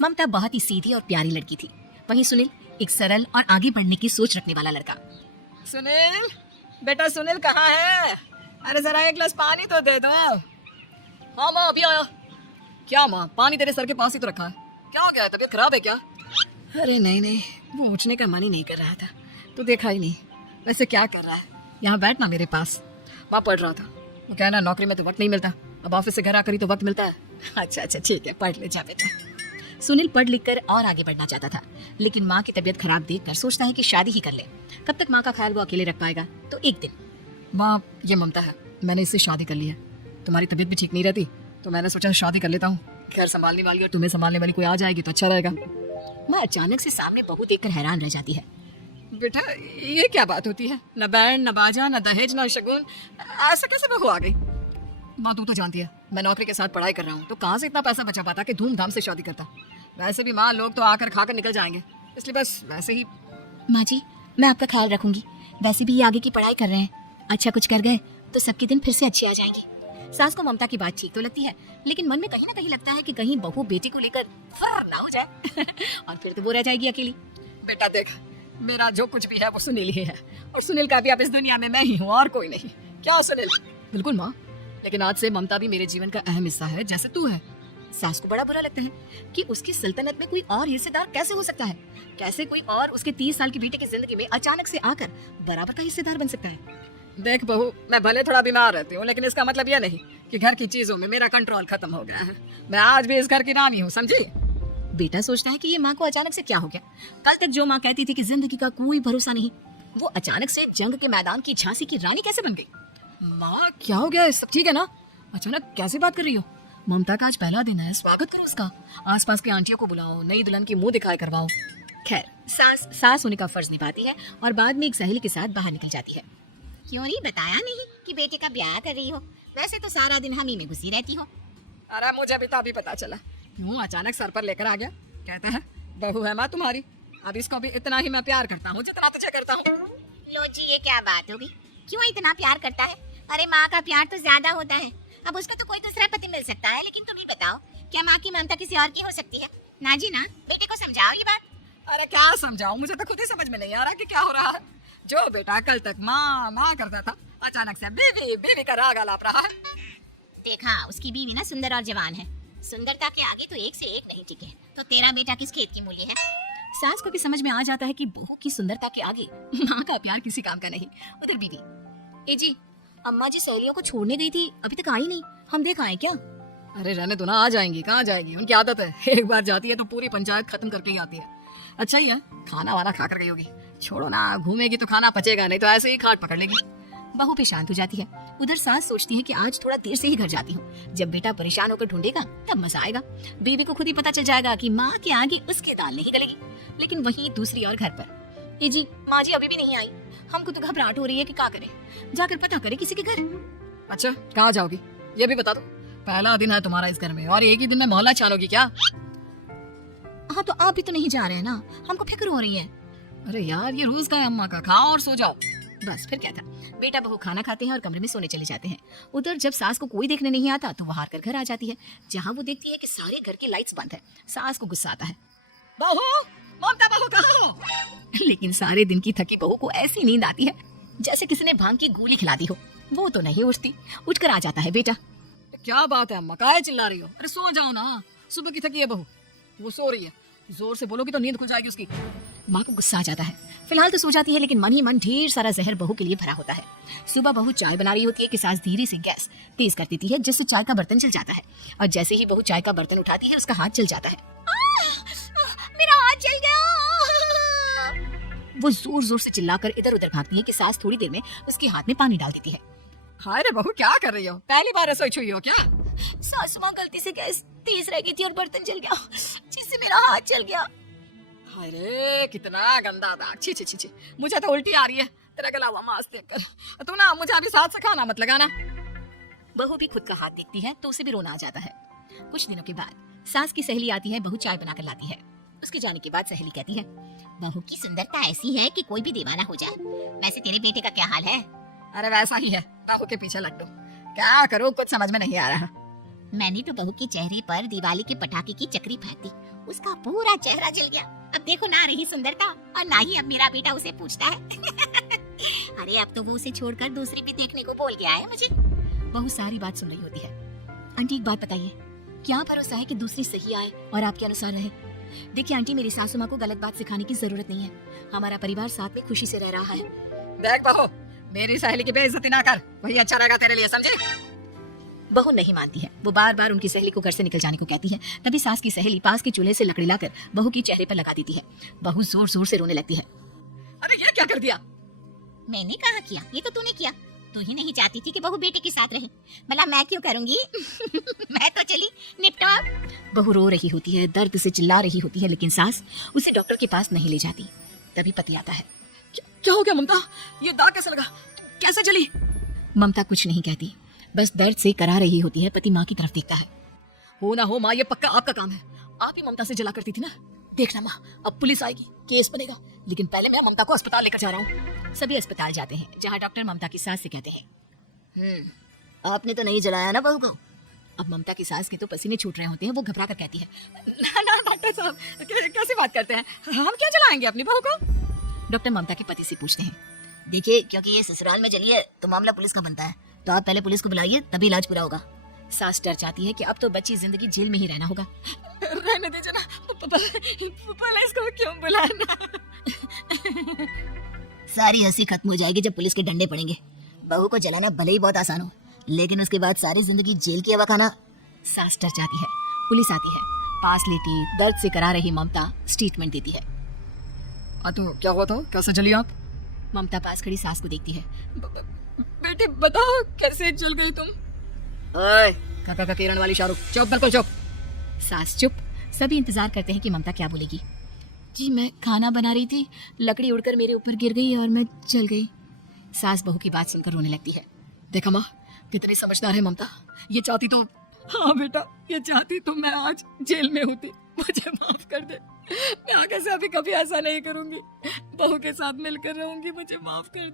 ममता बहुत ही सीधी और प्यारी लड़की थी, वहीं सुनील एक सरल और आगे बढ़ने की सोच रखने वाला लड़का। सुनील, बेटा सुनील कहाँ है? अरे जरा एक गिलास पानी तो दे दो। हाँ माँ अभी आया। क्या माँ, पानी तेरे सर के पास ही तो रखा है, क्या हो गया है, तबीयत खराब है क्या? अरे नहीं नहीं, वो उठने का मन ही नहीं कर रहा था, तो देखा ही नहीं। वैसे क्या कर रहा है? यहाँ बैठ ना मेरे पास। माँ पढ़ रहा था। वो कहना नौकरी में तो वक्त नहीं मिलता, अब ऑफिस से घर आकर ही तो वक्त मिलता है। अच्छा अच्छा ठीक है, पढ़ ले जा बेटा। सुनील पढ़ लिख कर और आगे बढ़ना चाहता था, लेकिन माँ की तबीयत खराब देखकर सोचता है कि शादी ही कर ले। कब तक माँ का ख्याल वो अकेले रख पाएगा? तो एक दिन, माँ ये ममता है, मैंने इससे शादी कर ली है। तुम्हारी तबीयत भी ठीक नहीं रहती, तो मैंने सोचा शादी कर लेता हूँ। घर संभालने वाली और तुम्हें संभालने वाली कोई आ जाएगी तो अच्छा रहेगा। माँ अचानक से सामने बहू देखकर हैरान रह जाती है। बेटा ये क्या बात होती है? न बैंड न बाजा न दहेज न शगुन, ऐसा कैसे बहू आ गई? माँ तू तो जानती है मैं नौकरी के साथ पढ़ाई कर रहा हूँ, तो कहाँ से इतना पैसा बचा पाता कि धूमधाम से शादी करता। वैसे भी माँ लोग तो आकर खाकर निकल जाएंगे, इसलिए बस वैसे ही। माँ जी मैं आपका ख्याल रखूंगी, वैसे भी ये आगे की पढ़ाई कर रहे हैं, अच्छा कुछ कर गए तो सबके दिन फिर से अच्छे आ जाएंगे। सास को ममता की बात ठीक तो लगती है, लेकिन मन में कहीं ना कहीं लगता है कि कहीं बहू बेटी को लेकर फर ना हो जाए और फिर तो वो रह जाएगी अकेली। बेटा देख, मेरा जो कुछ भी है वो सुनील ही है, और सुनील का भी अब इस दुनिया में मैं ही हूँ और कोई नहीं। क्या सुनील? बिल्कुल माँ, लेकिन आज से ममता भी मेरे जीवन का अहम हिस्सा है, जैसे तू है। सास को बड़ा बुरा लगता है कि उसकी सल्तनत में कोई और हिस्सेदार कैसे हो सकता है, कैसे कोई और उसके 30 साल की बेटे की जिंदगी में अचानक से आकर बराबर का हिस्सेदार बन सकता है। देख बहू, मैं भले थोड़ा बीमार रहती हूँ, लेकिन इसका मतलब यह नहीं कि घर की चीजों में मेरा कंट्रोल खत्म हो गया है। मैं आज भी इस घर की रानी हूँ, समझी? बेटा सोचता है कि ये माँ को अचानक से क्या हो गया। कल तक जो माँ कहती थी कि जिंदगी का कोई भरोसा नहीं, वो अचानक से जंग के मैदान की झांसी की रानी कैसे बन गई? माँ क्या हो गया? सब ठीक है ना? अचानक कैसी बात कर रही हो? ममता का आज पहला दिन है, स्वागत करो उसका। आसपास की आंटियों को बुलाओ, नई दुल्हन की मुंह दिखाई करवाओ। खैर सास होने का फर्ज निभाती है और बाद में एक सहेली के साथ बाहर निकल जाती है। क्यों नहीं बताया नहीं कि बेटे का ब्याह कर रही हो? वैसे तो सारा दिन हम ही में घुसी रहती हो। अरे मुझे भी तो अभी पता चला, क्यों अचानक सर पर लेकर आ गया। कहते हैं बहू है माँ तुम्हारी, अब इसको भी इतना ही मैं प्यार करता हूँ जितना तुझे करता हूँ। लो जी ये क्या बात होगी, क्यों इतना प्यार करता है? अरे माँ का प्यार तो ज्यादा होता है, अब उसको तो कोई दूसरा पति मिल सकता है, लेकिन तुम ही बताओ क्या माँ की ममता किसी और की हो सकती है? ना जी ना, बेटे को समझाओ ये बात। अरे क्या समझाऊं, मुझे तो खुद ही समझ में नहीं आ रहा कि क्या हो रहा है। जो बेटा कल तक माँ माँ करता था, अचानक से बेबी बेबी का राग आलाप रहा है। देखा उसकी बीवी ना सुंदर और जवान है, सुंदरता के आगे तो एक से एक नहीं टिके, तो तेरा बेटा किस खेत की मूली है? सास को भी समझ में आ जाता है कि बहू की सुंदरता के आगे माँ का प्यार किसी काम का नहीं। उधर बीवी, ए जी अम्मा जी सहेलियों को छोड़ने गई थी, अभी तक आई नहीं, हम देख आए क्या? अरे रहने दो ना, आ जाएंगी, कहाँ जाएगी, उनकी आदत है, एक बार जाती है तो पूरी पंचायत खत्म करके ही आती है। अच्छा ही है, खाना वाना खा कर गई होगी। छोड़ो ना, घूमेगी तो खाना पचेगा नहीं तो ऐसे ही खाट पकड़ लेगी। बहू पे शांत हो जाती है। उधर सास सोचती है कि आज थोड़ा देर से ही घर जाती हूँ, जब बेटा परेशान होकर ढूंढेगा तब मजा आएगा, बीवी को खुद ही पता चल जाएगा कि माँ के आगे उसकी दाल नहीं गलेगी। लेकिन वहीं दूसरी ओर घर पर, ए जी माँ जी अभी भी नहीं आई, हमको तो घबराहट हो रही है कि क्या करें, जाकर पता करें किसी के घर। अच्छा कहाँ जाओगी ये भी बता दो, पहला दिन है तुम्हारा इस घर में और एक ही दिन में मोहल्ला छानोगी क्या? हाँ तो आप भी तो नहीं जा रहे हैं ना, हमको फिक्र हो रही है। अरे यार ये रोज का है अम्मा का, खाओ और सो जाओ। बस फिर क्या था, बेटा बहू खाना खाते हैं और कमरे में सोने चले जाते हैं। उधर जब सास को कोई देखने नहीं आता तो वो हार कर घर आ जाती है, जहाँ वो देखती है कि सारे घर की लाइट्स बंद है। सास को गुस्सा आता है, बहू ममता बहू कहाँ हो? लेकिन सारे दिन की थकी बहू को ऐसी नींद आती है जैसे किसी ने भांग की गोली खिला दी हो। वो तो नहीं उठती, उठकर आ जाता है। बेटा क्या बात है अम्मा, काहे चिल्ला रही हो? अरे सो जाओ ना, सुबह की थकी है बहू, वो सो रही है, जोर से बोलोगी तो नींद खुल जाएगी उसकी। माँ को गुस्सा आ जाता है, फिलहाल तो सो जाती है, लेकिन मन ही मन ढेर सारा जहर बहू के लिए भरा होता है। सुबह बहू चाय बना रही होती है कि सास धीरे से गैस तेज कर देती है, जिससे चाय का बर्तन जल जाता है, और जैसे ही बहू चाय का बर्तन उठाती है उसका हाथ जल जाता है। मेरा हाथ जल गया। वो जोर जोर से चिल्लाकर इधर उधर भागती है कि सास थोड़ी देर में उसके हाथ में पानी डाल देती है। हाय रे बहू क्या कर रही हो, पहली बार रसोई छुई हो क्या? सासू माँ गलती से गैस तेज रह गई थी और बर्तन जल गया, जिससे मेरा हाथ जल गया। हाय रे कितना गंदा दाग, छी छी छी छी, मुझे तो उल्टी आ रही है तेरा गला हुआ मांस देखकर। तू ना मुझे अभी साथ से खाना मत लगाना। बहू भी खुद का हाथ देखती है तो उसे भी रोना आ जाता है। कुछ दिनों के बाद सास की सहेली आती है, बहू चाय बनाकर लाती है। उसके जाने के बाद सहेली कहती है, बहू की सुंदरता ऐसी है कि कोई भी दीवाना हो जाए। वैसे तेरे बेटे का क्या हाल है? अरे वैसा ही है, बहू के पीछे लट्टू, क्या करूं कुछ समझ में नहीं आ रहा। मैंने तो बहू के चेहरे पर दिवाली के पटाखे की चक्री फेंक दी, उसका पूरा चेहरा जल गया। अब देखो ना रही सुंदरता और ना ही अब मेरा बेटा उसे पूछता है। अरे अब तो वो उसे छोड़कर दूसरी भी देखने को बोल गया है मुझे। बहू सारी बात सुन रही होती है। आंटी एक बात बताइए, क्या भरोसा है कि दूसरी सही आए और आपके अनुसार रहे? देखिए आंटी, मेरी सासू माँ को गलत बात सिखाने की जरूरत नहीं है। हमारा परिवार साथ में खुशी से रह रहा है। देख बहू, मेरी सहेली की बेइज्जती ना कर, वही अच्छा रहेगा तेरे लिए, समझे? बहू नहीं मानती है, वो बार बार उनकी सहेली को घर से निकल जाने को कहती है। तभी सास की सहेली पास के चूल्हे से लकड़ी लाकर बहू की चेहरे पर लगा देती है। बहू जोर जोर से रोने लगती है। अरे ये क्या कर दिया? मैंने कहा किया, ये तो तूने किया। तू ही नहीं चाहती थी कि बहू बेटे के साथ रहे, भला मैं क्यों करूंगी? मैं तो चली निपटा। बहू रो रही होती है, दर्द से चिल्ला रही होती है, लेकिन सास उसे डॉक्टर के पास नहीं ले जाती। तभी पति आता है। क्या हो गया ममता? ये दाग कैसे लगा? कैसे जली? ममता कुछ नहीं कहती, बस दर्द से करा रही होती है। पति माँ की तरफ देखता है। हो ना हो माँ, ये पक्का आपका काम है। आप ही ममता से जला करती थी ना। देखना माँ, अब पुलिस आएगी, केस बनेगा, लेकिन पहले मैं ममता को अस्पताल लेकर जा रहा हूँ। सभी अस्पताल जाते हैं, जहाँ डॉक्टर ममता की सास से कहते हैं, आपने तो नहीं जलाया ना बहू को? अब ममता की सास के तो पसीने छूट रहे होते हैं। वो घबरा कर कहती है, ना ना डॉक्टर साहब, कैसे बात करते हैं? हम क्या जलाएंगे अपनी बहू को? डॉक्टर ममता के पति से पूछते हैं, देखिए क्योंकि ये ससुराल में जली है तो मामला पुलिस का बनता है, तो आप पहले पुलिस को बुलाइए, तभी इलाज पूरा होगा। सास डर जाती है कि अब तो बच्ची जिंदगी जेल में ही रहना होगा। रहने दीजिए ना, पुलिस को क्यों बुलाना? सारी हंसी खत्म हो जाएगी जब पुलिस के डंडे पड़ेंगे। बहू को जलाना भले ही बहुत आसान हो, लेकिन उसके बाद सारी जिंदगी जेल की हवा खाना। सास डर जाती है। पुलिस आती है। पास लेटी दर्द से करा रही ममता स्टेटमेंट देती है। तो क्या हुआ था? कैसे जली आप? ममता पास खड़ी सास को देखती है। बेटे बताओ, कैसे जल गई तुम? ओए, काका किरण वाली शाहरुख, चुप, बिल्कुल चुप। सास चुप। सभी इंतजार करते हैं कि ममता क्या बोलेगी। जी मैं खाना बना रही थी, लकड़ी उड़कर मेरे ऊपर गिर गई और मैं जल गई। सास बहू की बात सुनकर रोने लगती है। देखा माँ, कितनी समझदार है ममता। ये चाहती तो, हाँ बेटा, ये चाहती तो मैं आज जेल में होती। मुझे माफ कर दे, मैं आगे से अभी कभी ऐसा नहीं करूंगी। बहू के साथ मिलकर रहूंगी, मुझे माफ कर दे।